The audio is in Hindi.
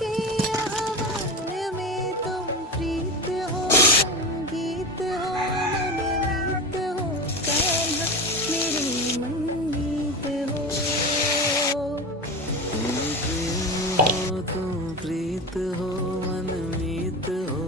के आह्वान में तुम प्रीत हो, संगीत हो, मनमीत हो, कान्हा मेरे मनमीत हो। तुम प्रेम हो, तुम प्रीत हो, मनमीत हो,